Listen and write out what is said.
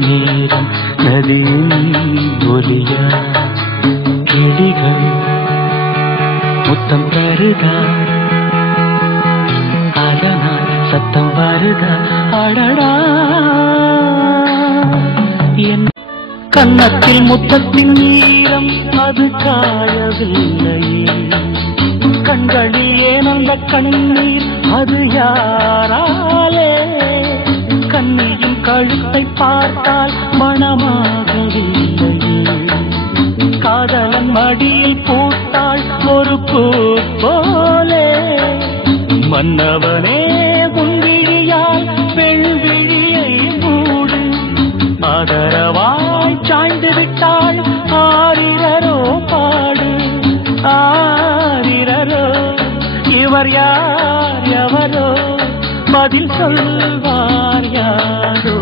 நேரம் நதியின் ஒலியா கிளிகள் முத்தம் தருதா அதனால் சத்தம் வருதா அடடா என் கன்னத்தில் முத்தத்தின் ஈரம் அது காயவில்லையே கண்களில் ஏன் அந்த கண்ணீர் அது யாராலே கண்ணியின் கழுத்தை பார்த்தால் மணமாகவில்லையே காதலன் மடியில் பூத்தாள் ஒரு பூ போலே மன்னவனே உன் விழியால் பெண் விழியை மூடு ஆதரவாய் சாய்ந்து விட்டாள் ஆரிரரோ பாடு ஆரிரரோ இவர் யார் எவரோ பதில் சொல்வார் யாரோ